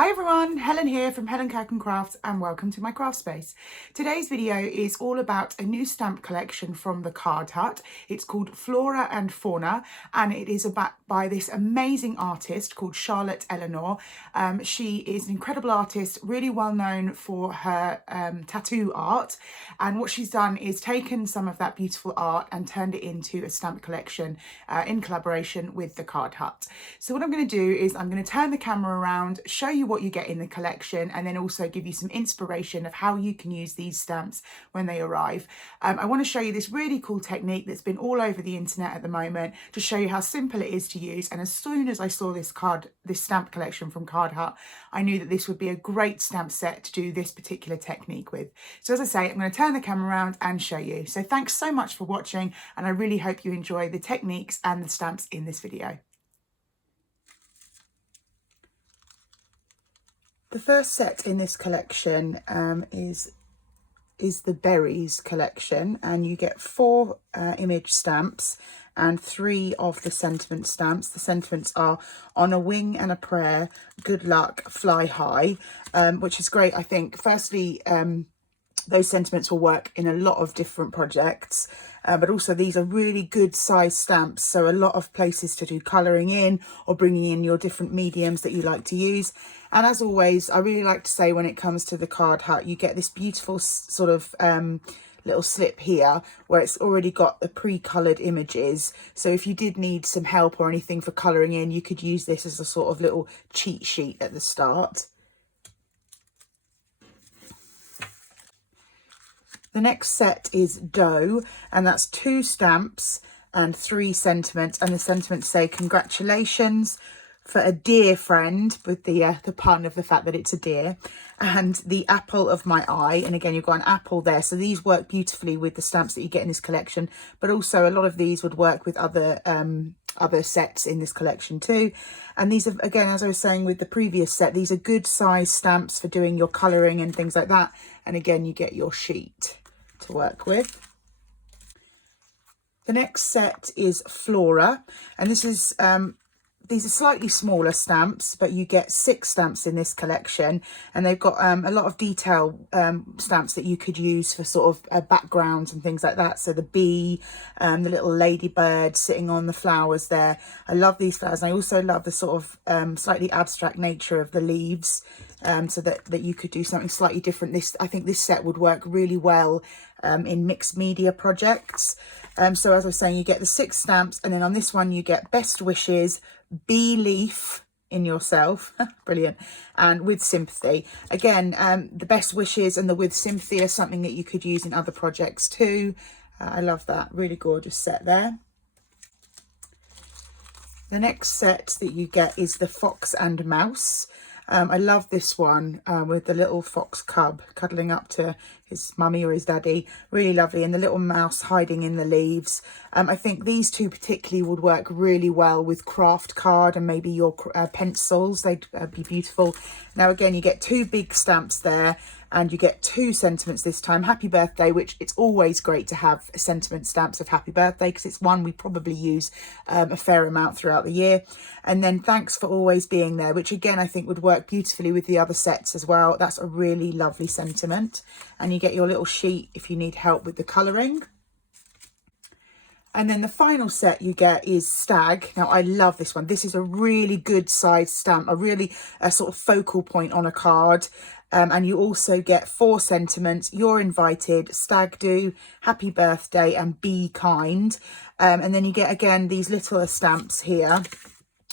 Hi everyone, Helen here from Helen Crafts and welcome to my craft space. Today's video is all about a new stamp collection from the Card Hut. It's called Flora and Fauna and it is about by this amazing artist called Eleanor. She is an incredible artist, really well known for her tattoo art, and what she's done is taken some of that beautiful art and turned it into a stamp collection in collaboration with the Card Hut. So what I'm going to do is I'm going to turn the camera around, show you what you get in the collection, and then also give you some inspiration of how you can use these stamps when they arrive. I want to show you this really cool technique that's been all over the internet at the moment to show you how simple it is to use. And as soon as I saw this stamp collection from Card Hut, I knew that this would be a great stamp set to do this particular technique with. So as I say, I'm going to turn the camera around and show you. So thanks so much for watching, and I really hope you enjoy the techniques and the stamps in this video. The first set in this collection is the Berries collection, and you get 4 image stamps and 3 of the sentiment stamps. The sentiments are On a Wing and a Prayer, Good Luck, Fly High, which is great. I think firstly those sentiments will work in a lot of different projects, but also these are really good size stamps, so a lot of places to do colouring in or bringing in your different mediums that you like to use. And as always, I really like to say when it comes to the Card Hut, you get this beautiful sort of little slip here where it's already got the pre-coloured images, so if you did need some help or anything for colouring in, you could use this as a sort of little cheat sheet at the start. The next set is Doe, and that's 2 stamps and 3 sentiments, and the sentiments say congratulations for a dear friend, with the pun of the fact that it's a deer, and the apple of my eye. And again, you've got an apple there, so these work beautifully with the stamps that you get in this collection, but also a lot of these would work with other sets in this collection too. And these are, again, as I was saying with the previous set, these are good size stamps for doing your colouring and things like that. And again, you get your sheet to work with. The next set is Flora, and this is these are slightly smaller stamps, but you get 6 stamps in this collection, and they've got a lot of detail stamps that you could use for sort of backgrounds and things like that. So the bee, the little ladybird sitting on the flowers there. I love these flowers. And I also love the sort of slightly abstract nature of the leaves, so that you could do something slightly different. I think this set would work really well in mixed media projects. So as I was saying, you get the 6 stamps, and then on this one you get Best Wishes, Bee Leaf in yourself, brilliant, and With Sympathy. Again, the Best Wishes and the With Sympathy are something that you could use in other projects too. I love that, really gorgeous set there. The next set that you get is the Fox and Mouse. I love this one with the little fox cub cuddling up to his mummy or his daddy. Really lovely. And the little mouse hiding in the leaves. I think these 2 particularly would work really well with Kraft card and maybe your pencils. They'd be beautiful. Now, again, you get 2 big stamps there, and you get 2 sentiments this time. Happy birthday, which it's always great to have sentiment stamps of happy birthday, because it's one we probably use a fair amount throughout the year. And then thanks for always being there, which again I think would work beautifully with the other sets as well. That's a really lovely sentiment. And you get your little sheet if you need help with the colouring. And then the final set you get is Stag. Now, I love this one. This is a really good size stamp, a sort of focal point on a card. And you also get 4 sentiments: You're Invited, Stag Do, Happy Birthday, and Be Kind. And then you get, again, these little stamps here,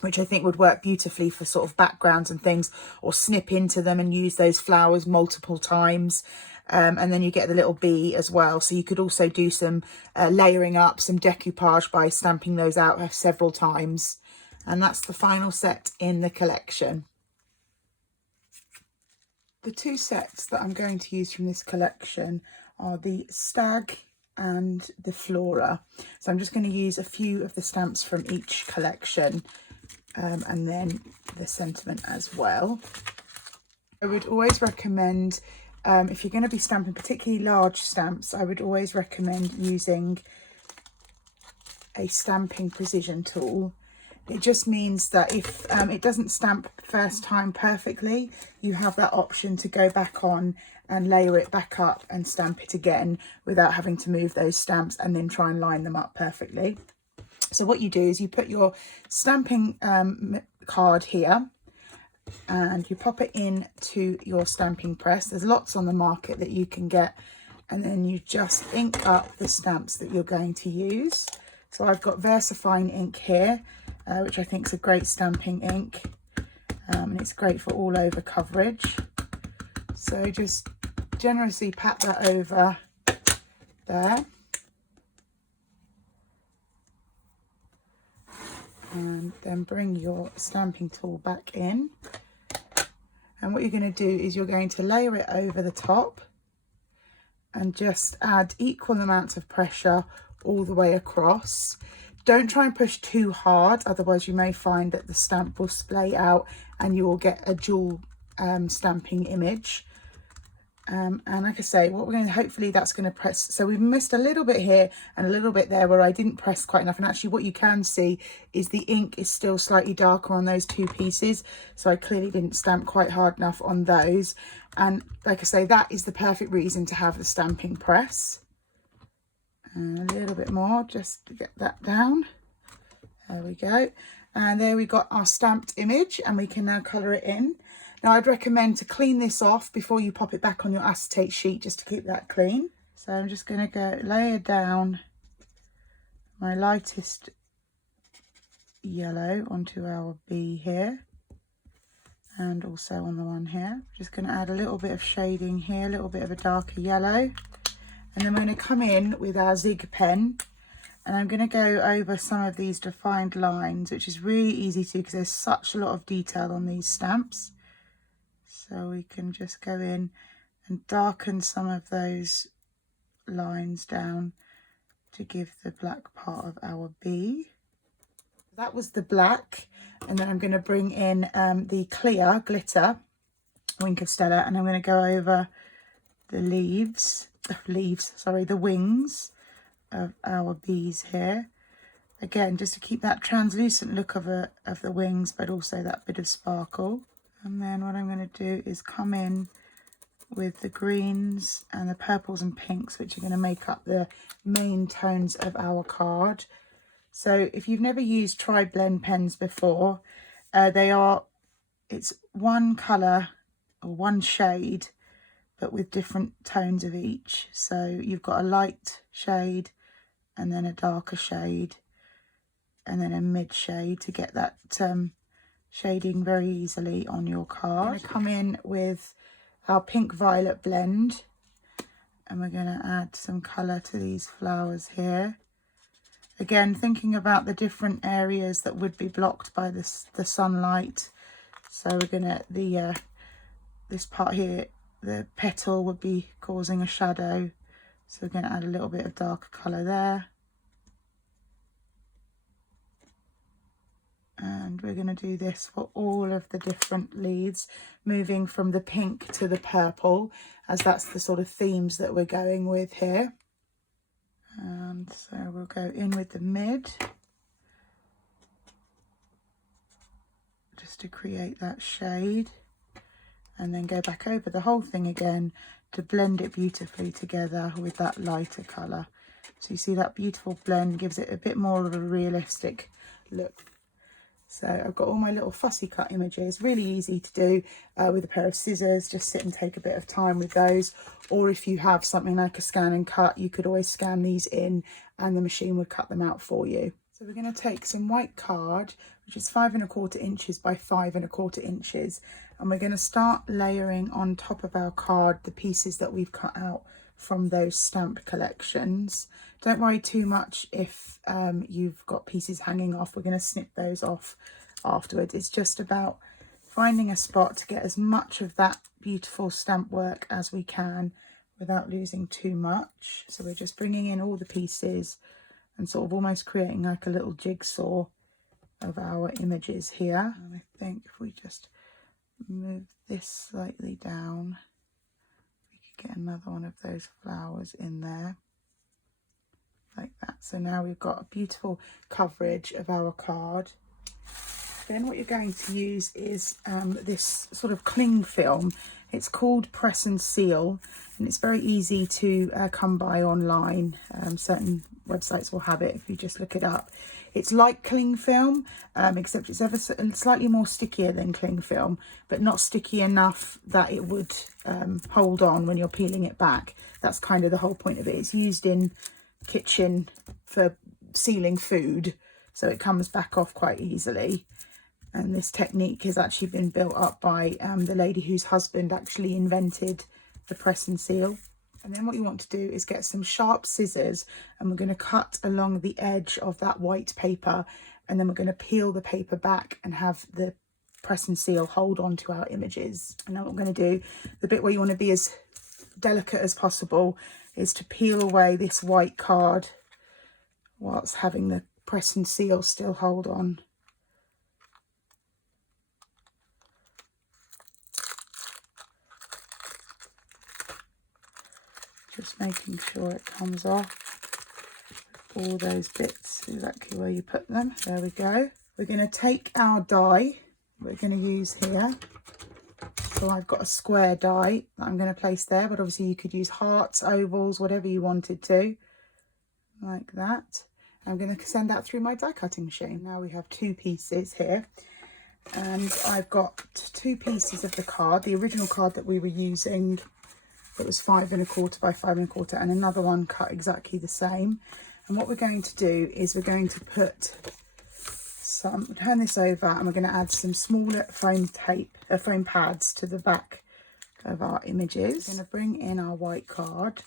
which I think would work beautifully for sort of backgrounds and things, or snip into them and use those flowers multiple times. And then you get the little bee as well. So you could also do some layering up, some decoupage by stamping those out several times. And that's the final set in the collection. The 2 sets that I'm going to use from this collection are the Stag and the Flora. So I'm just going to use a few of the stamps from each collection, and then the sentiment as well. I would always recommend, if you're going to be stamping particularly large stamps, I would always recommend using a stamping precision tool. It just means that if it doesn't stamp first time perfectly, you have that option to go back on and layer it back up and stamp it again without having to move those stamps and then try and line them up perfectly. So what you do is you put your stamping card here and you pop it into your stamping press. There's lots on the market that you can get, and then you just ink up the stamps that you're going to use. So I've got Versafine ink here, which I think is a great stamping ink, and it's great for all over coverage. So just generously pat that over there. And then bring your stamping tool back in. And what you're going to do is you're going to layer it over the top and just add equal amounts of pressure all the way across. Don't try and push too hard, otherwise you may find that the stamp will splay out and you will get a dual stamping image. And like I say, what we're going to, hopefully that's going to press. So we've missed a little bit here and a little bit there where I didn't press quite enough. And actually what you can see is the ink is still slightly darker on those two pieces. So I clearly didn't stamp quite hard enough on those. And like I say, that is the perfect reason to have the stamping press. And a little bit more just to get that down. There we go. And there we got our stamped image, and we can now colour it in. Now I'd recommend to clean this off before you pop it back on your acetate sheet, just to keep that clean. So I'm just going to go layer down my lightest yellow onto our bee here, and also on the one here. Just going to add a little bit of shading here, a little bit of a darker yellow. And then we're going to come in with our Zig pen, and I'm going to go over some of these defined lines, which is really easy to because there's such a lot of detail on these stamps. So we can just go in and darken some of those lines down to give the black part of our bee. That was the black, and then I'm going to bring in the clear glitter Wink of Stella, and I'm going to go over the the wings of our bees here. Again, just to keep that translucent look of the wings, but also that bit of sparkle. And then what I'm going to do is come in with the greens and the purples and pinks, which are going to make up the main tones of our card. So if you've never used tri-blend pens before, it's one colour or one shade, but with different tones of each. So you've got a light shade and then a darker shade and then a mid shade to get that shading very easily on your card. I'm going to come in with our pink violet blend, and we're going to add some colour to these flowers here. Again, thinking about the different areas that would be blocked by the sunlight. So we're going to, this part here, the petal would be causing a shadow. So we're going to add a little bit of darker colour there. And we're going to do this for all of the different leaves, moving from the pink to the purple, as that's the sort of themes that we're going with here. And so we'll go in with the mid, just to create that shade, and then go back over the whole thing again to blend it beautifully together with that lighter colour. So you see that beautiful blend gives it a bit more of a realistic look. So I've got all my little fussy cut images, really easy to do with a pair of scissors. Just sit and take a bit of time with those. Or if you have something like a scan and cut, you could always scan these in and the machine would cut them out for you. So we're going to take some white card, which is 5 1/4 inches by 5 1/4 inches. And we're going to start layering on top of our card the pieces that we've cut out from those stamp collections. Don't worry too much if you've got pieces hanging off. We're going to snip those off afterwards. It's just about finding a spot to get as much of that beautiful stamp work as we can without losing too much. So we're just bringing in all the pieces and sort of almost creating like a little jigsaw of our images here. And I think if we just move this slightly down, we could get another one of those flowers in there like that. So now we've got a beautiful coverage of our card. Then what you're going to use is this sort of cling film. It's called Press and Seal, and it's very easy to come by online. Certain websites will have it if you just look it up. It's like cling film, except it's ever so, slightly more stickier than cling film, but not sticky enough that it would hold on when you're peeling it back. That's kind of the whole point of it. It's used in kitchen for sealing food, so it comes back off quite easily. And this technique has actually been built up by the lady whose husband actually invented the press and seal. And then what you want to do is get some sharp scissors, and we're going to cut along the edge of that white paper, and then we're going to peel the paper back and have the press and seal hold on to our images. And now what we're going to do, the bit where you want to be as delicate as possible, is to peel away this white card whilst having the press and seal still hold on. Just making sure it comes off, all those bits exactly where you put them. There we go. We're going to take our die we're going to use here. So I've got a square die that I'm going to place there, but obviously you could use hearts, ovals, whatever you wanted to, like that. I'm going to send that through my die cutting machine. Now we have two pieces here, and I've got two pieces of the card, the original card that we were using. It was 5 1/4 by 5 1/4, and another one cut exactly the same. And what we're going to do is we're going to put some, turn this over, and we're going to add some smaller foam pads to the back of our images. We're going to bring in our white card,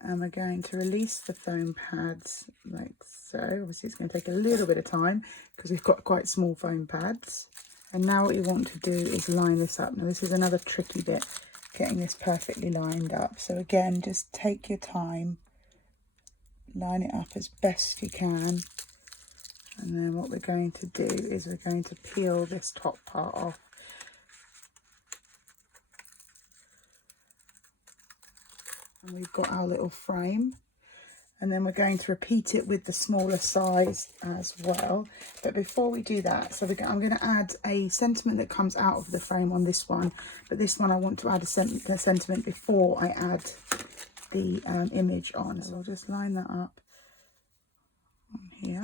and we're going to release the foam pads like so. Obviously it's going to take a little bit of time because we've got quite small foam pads. And now what you want to do is line this up. Now this is another tricky bit, getting this perfectly lined up. So again, just take your time, line it up as best you can. And then what we're going to do is we're going to peel this top part off. And we've got our little frame. And then we're going to repeat it with the smaller size as well. But before we do that, so I'm going to add a sentiment that comes out of the frame on this one. But this one I want to add a sentiment before I add the image on. So I'll just line that up on here.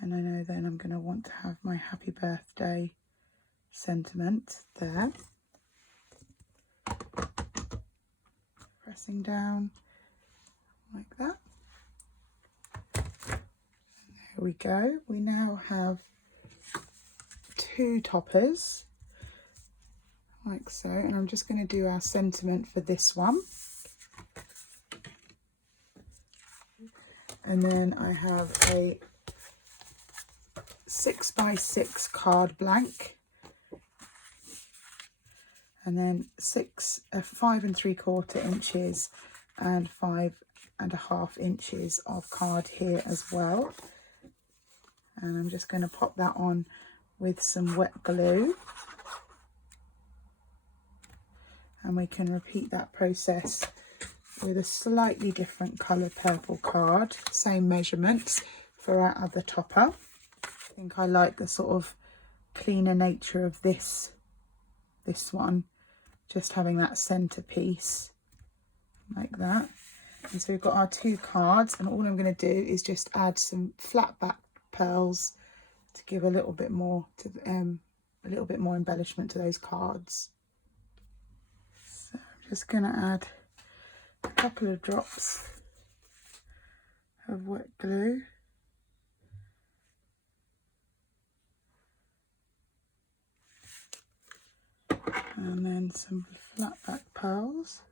And I know then I'm going to want to have my happy birthday sentiment there. Pressing down like that. There we go. We now have two toppers like so, and I'm just going to do our sentiment for this one. And then I have a 6 by 6 card blank, and then 5 3/4 inches and 5 1/2 inches of card here as well. And I'm just going to pop that on with some wet glue, and we can repeat that process with a slightly different colour purple card, same measurements for our other topper. I think I like the sort of cleaner nature of this one, just having that centerpiece like that. And so we've got our two cards, and all I'm going to do is just add some flat back pearls to give a little bit more embellishment to those cards. So I'm just going to add a couple of drops of wet glue. And then some flat back pearls.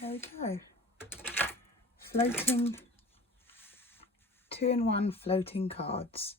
There we go. Floating 2-in-1 floating cards.